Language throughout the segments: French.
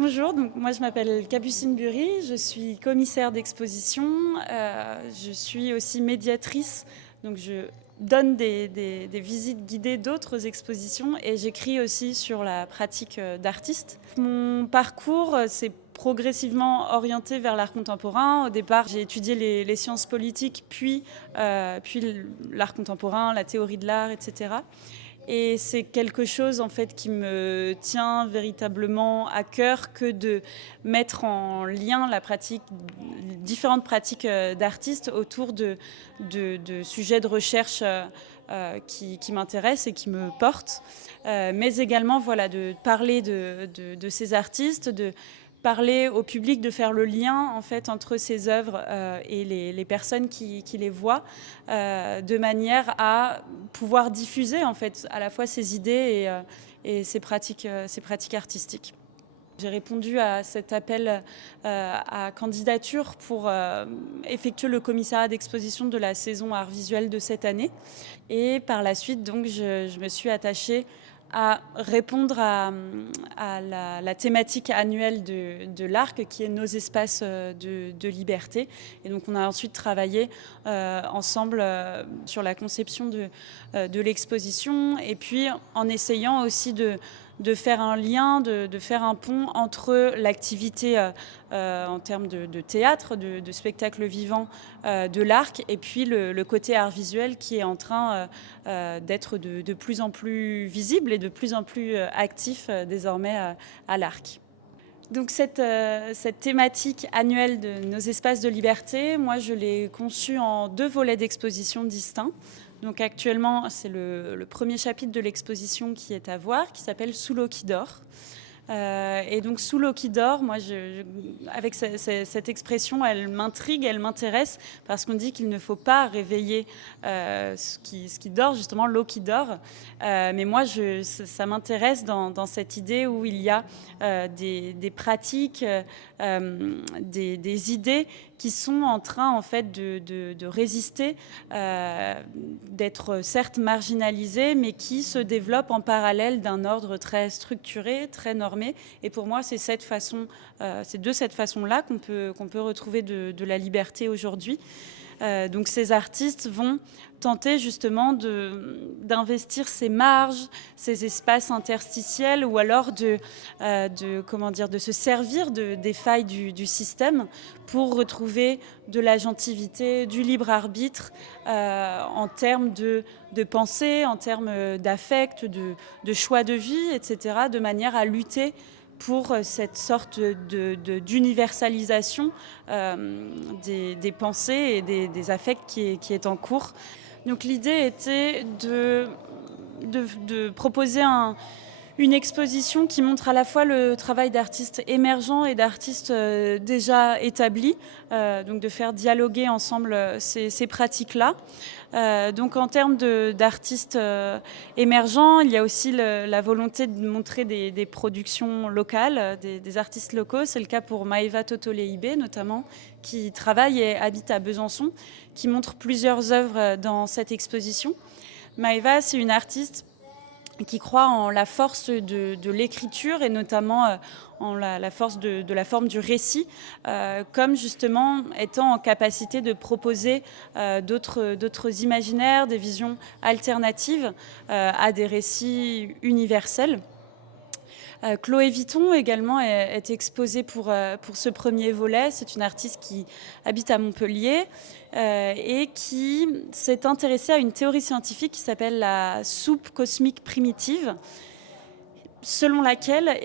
Bonjour, donc moi je m'appelle Capucine Bury, je suis commissaire d'exposition, je suis aussi médiatrice, donc je donne des visites guidées d'autres expositions et j'écris aussi sur la pratique d'artiste. Mon parcours s'est progressivement orienté vers l'art contemporain. Au départ, j'ai étudié les sciences politiques, puis l'art contemporain, la théorie de l'art, etc. Et c'est quelque chose en fait qui me tient véritablement à cœur que de mettre en lien différentes pratiques d'artistes autour de sujets de recherche qui m'intéressent et qui me portent. Mais également voilà, de parler de ces artistes, de parler au public, de faire le lien en fait entre ces œuvres et les personnes qui les voient, de manière à pouvoir diffuser en fait à la fois ces idées et ces pratiques artistiques. J'ai répondu à cet appel à candidature pour effectuer le commissariat d'exposition de la saison art visuel de cette année. Et par la suite, donc, je me suis attachée à répondre à la thématique annuelle de l'ARC, qui est nos espaces de liberté. Et donc on a ensuite travaillé ensemble sur la conception de l'exposition, et puis en essayant aussi de faire un lien, de faire un pont entre l'activité en termes de théâtre, de spectacle vivant de l'ARC, et puis le côté art visuel qui est en train d'être de plus en plus visible et de plus en plus actif désormais à l'ARC. Donc cette thématique annuelle de nos espaces de liberté, moi je l'ai conçue en 2 volets d'exposition distincts. Donc actuellement, c'est le premier chapitre de l'exposition qui est à voir, qui s'appelle Sous l'eau qui dort. Et donc Sous l'eau qui dort, moi, avec cette expression, elle m'intrigue, elle m'intéresse, parce qu'on dit qu'il ne faut pas réveiller ce qui dort, justement l'eau qui dort. Mais moi, ça m'intéresse dans cette idée où il y a des pratiques, des idées qui sont en train en fait de résister, d'être certes marginalisées, mais qui se développent en parallèle d'un ordre très structuré, très normé. Et pour moi, c'est de cette façon-là qu'on peut retrouver de la liberté aujourd'hui. Donc ces artistes vont tenter justement d'investir ces marges, ces espaces interstitiels, ou alors de se servir des failles du système pour retrouver de l'agentivité, du libre arbitre en termes de pensée, en termes d'affect, de choix de vie, etc., de manière à lutter pour cette sorte d'universalisation des pensées et des affects qui est en cours. Donc l'idée était de proposer une exposition qui montre à la fois le travail d'artistes émergents et d'artistes déjà établis, donc de faire dialoguer ensemble ces pratiques-là. Donc en termes d'artistes émergents, il y a aussi la volonté de montrer des productions locales, des artistes locaux. C'est le cas pour Maeva Totoleibé notamment, qui travaille et habite à Besançon, qui montre plusieurs œuvres dans cette exposition. Maeva, c'est une artiste qui croit en la force de l'écriture et notamment en la force de la forme du récit, comme justement étant en capacité de proposer d'autres imaginaires, des visions alternatives à des récits universels. Chloé Vuitton également est exposée pour ce premier volet. C'est une artiste qui habite à Montpellier et qui s'est intéressée à une théorie scientifique qui s'appelle la soupe cosmique primitive, selon laquelle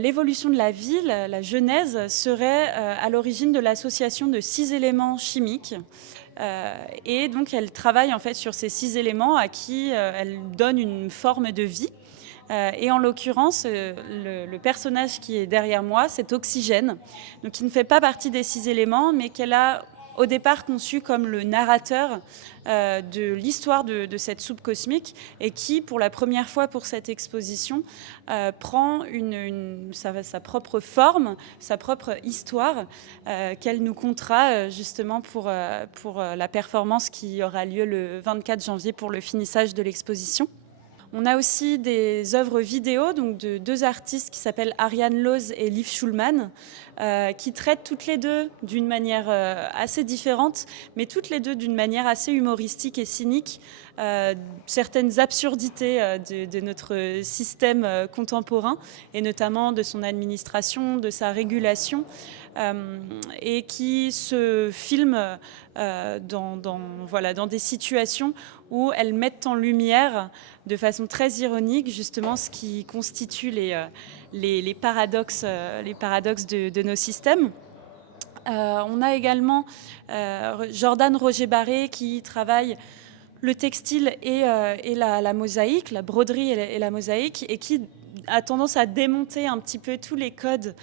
l'évolution de la vie, la genèse, serait à l'origine de l'association de 6 éléments chimiques. Et donc elle travaille en fait sur ces 6 éléments à qui elle donne une forme de vie. Et en l'occurrence, le personnage qui est derrière moi, c'est Oxygène, donc qui ne fait pas partie des 6 éléments, mais qu'elle a au départ conçu comme le narrateur de l'histoire de cette soupe cosmique, et qui, pour la première fois pour cette exposition, prend sa propre forme, sa propre histoire, qu'elle nous contera justement pour la performance qui aura lieu le 24 janvier pour le finissage de l'exposition. On a aussi des œuvres vidéo donc de deux artistes qui s'appellent Ariane Loz et Liv Schulman, qui traitent toutes les deux d'une manière assez différente, mais toutes les deux d'une manière assez humoristique et cynique, certaines absurdités de notre système contemporain, et notamment de son administration, de sa régulation, et qui se filment dans des situations où elles mettent en lumière de façon très ironique justement ce qui constitue les paradoxes de nos systèmes. On a également Jordan Roger-Barré qui travaille le textile et la mosaïque, la broderie et la mosaïque, et qui a tendance à démonter un petit peu tous les codes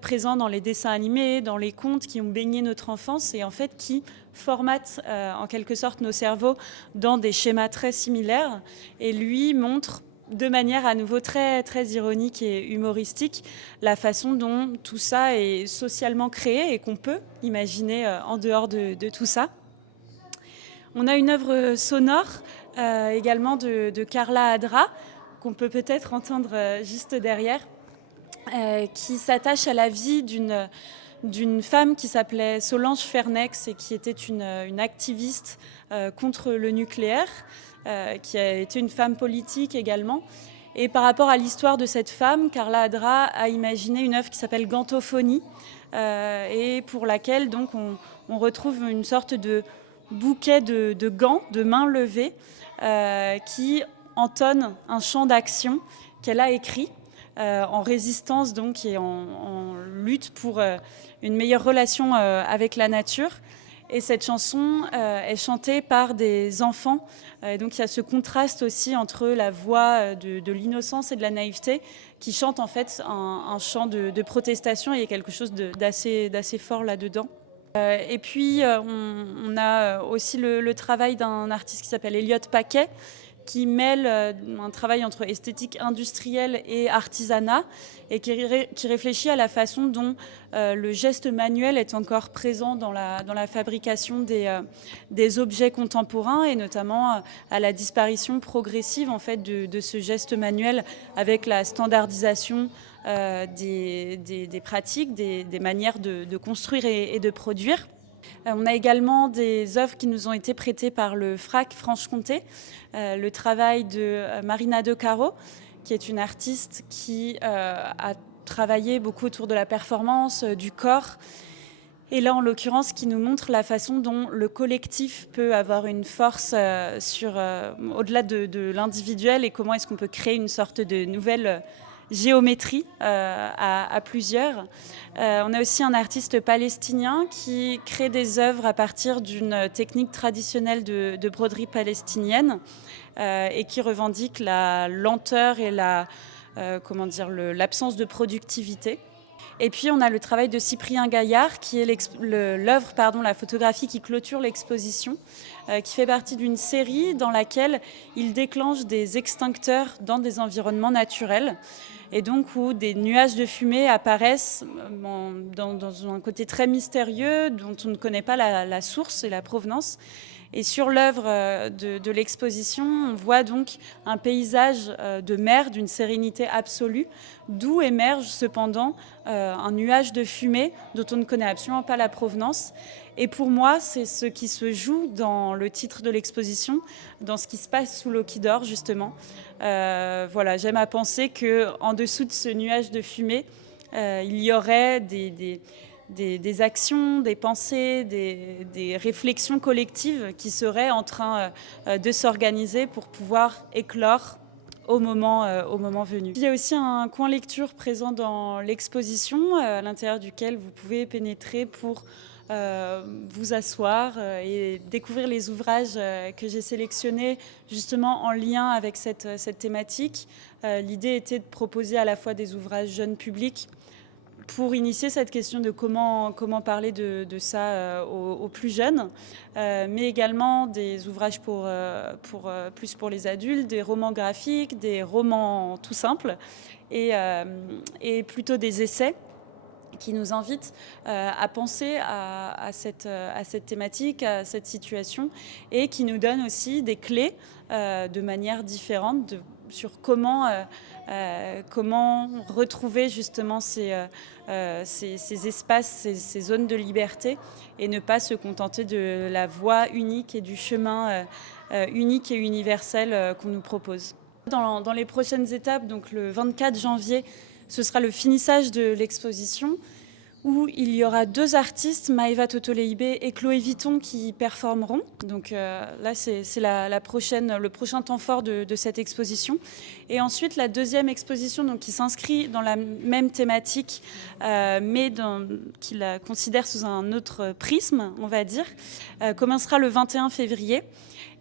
présents dans les dessins animés, dans les contes qui ont baigné notre enfance, et en fait qui formatent en quelque sorte nos cerveaux dans des schémas très similaires. Et lui montre de manière à nouveau très, très ironique et humoristique la façon dont tout ça est socialement créé et qu'on peut imaginer en dehors de tout ça. On a une œuvre sonore également de Carla Adra, qu'on peut peut-être entendre juste derrière, qui s'attache à la vie d'une femme qui s'appelait Solange Fernex et qui était une activiste contre le nucléaire, qui a été une femme politique également. Et par rapport à l'histoire de cette femme, Carla Adra a imaginé une œuvre qui s'appelle Gantophonie, et pour laquelle donc on retrouve une sorte de bouquet de gants, de mains levées, qui entonne un chant d'action qu'elle a écrit en résistance donc, et en lutte pour une meilleure relation avec la nature. Et cette chanson est chantée par des enfants. Donc il y a ce contraste aussi entre la voix de l'innocence et de la naïveté qui chante en fait un chant de protestation. Et il y a quelque chose d'assez fort là-dedans. Et puis, on a aussi le travail d'un artiste qui s'appelle Elliot Paquet, qui mêle un travail entre esthétique industrielle et artisanat, et qui réfléchit à la façon dont le geste manuel est encore présent dans la fabrication des objets contemporains, et notamment à la disparition progressive en fait, de ce geste manuel avec la standardisation des pratiques, des manières de construire et de produire. On a également des œuvres qui nous ont été prêtées par le FRAC Franche-Comté, le travail de Marina De Caro, qui est une artiste qui a travaillé beaucoup autour de la performance, du corps, et là en l'occurrence qui nous montre la façon dont le collectif peut avoir une force au-delà de l'individuel, et comment est-ce qu'on peut créer une sorte de nouvelle géométrie à plusieurs. On a aussi un artiste palestinien qui crée des œuvres à partir d'une technique traditionnelle de broderie palestinienne, et qui revendique la lenteur et l'absence de productivité. Et puis on a le travail de Cyprien Gaillard, qui est la photographie qui clôture l'exposition, qui fait partie d'une série dans laquelle il déclenche des extincteurs dans des environnements naturels, et donc où des nuages de fumée apparaissent dans un côté très mystérieux dont on ne connaît pas la source et la provenance. Et sur l'œuvre de l'exposition, on voit donc un paysage de mer d'une sérénité absolue, d'où émerge cependant un nuage de fumée dont on ne connaît absolument pas la provenance. Et pour moi, c'est ce qui se joue dans le titre de l'exposition, dans ce qui se passe sous l'eau qui dort, justement. J'aime à penser qu'en dessous de ce nuage de fumée, il y aurait des actions, des pensées, des réflexions collectives qui seraient en train de s'organiser pour pouvoir éclore au moment venu. Il y a aussi un coin lecture présent dans l'exposition, à l'intérieur duquel vous pouvez pénétrer pour vous asseoir et découvrir les ouvrages que j'ai sélectionnés justement en lien avec cette thématique. L'idée était de proposer à la fois des ouvrages jeunes publics pour initier cette question de comment parler de ça aux plus jeunes, mais également des ouvrages plus pour les adultes, des romans graphiques, des romans tout simples, et plutôt des essais qui nous invite à penser à cette thématique, à cette situation, et qui nous donne aussi des clés de manière différente sur comment retrouver justement ces espaces, ces zones de liberté, et ne pas se contenter de la voie unique et du chemin unique et universel qu'on nous propose. Dans les prochaines étapes, donc le 24 janvier, ce sera le finissage de l'exposition où il y aura 2 artistes, Maëva Totoleibé et Chloé Vuitton, qui performeront. Donc là, c'est le prochain temps fort de cette exposition. Et ensuite, la deuxième exposition, donc, qui s'inscrit dans la même thématique, mais qui la considère sous un autre prisme, on va dire, commencera le 21 février.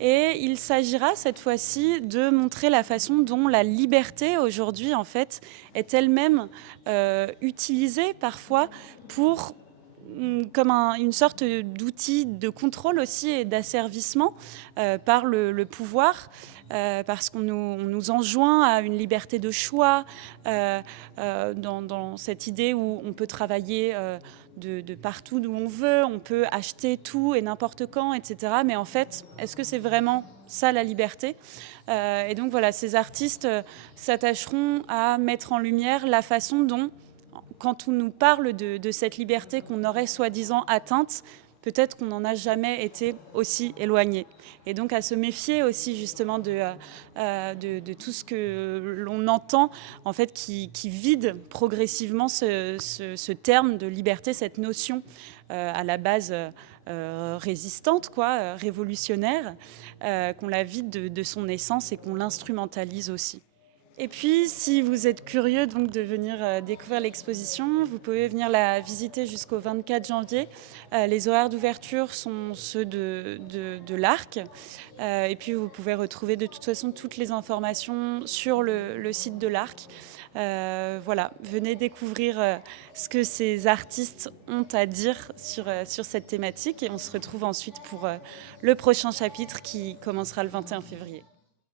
Et il s'agira cette fois-ci de montrer la façon dont la liberté aujourd'hui en fait est elle-même utilisée parfois comme une sorte d'outil de contrôle aussi et d'asservissement par le pouvoir. Parce qu'on nous enjoint à une liberté de choix dans cette idée où on peut travailler de partout d'où on veut, on peut acheter tout et n'importe quand, etc. Mais en fait, est-ce que c'est vraiment ça la liberté ? Et donc voilà, ces artistes s'attacheront à mettre en lumière la façon dont, quand on nous parle de cette liberté qu'on aurait soi-disant atteinte, peut-être qu'on n'en a jamais été aussi éloigné. Et donc à se méfier aussi justement de tout ce que l'on entend, en fait, qui vide progressivement ce terme de liberté, cette notion à la base résistante, révolutionnaire, qu'on la vide de son essence et qu'on l'instrumentalise aussi. Et puis, si vous êtes curieux donc de venir découvrir l'exposition, vous pouvez venir la visiter jusqu'au 24 janvier. Les horaires d'ouverture sont ceux de l'Arc. Et puis, vous pouvez retrouver de toute façon toutes les informations sur le site de l'Arc. Voilà, venez découvrir ce que ces artistes ont à dire sur cette thématique. Et on se retrouve ensuite pour le prochain chapitre qui commencera le 21 février.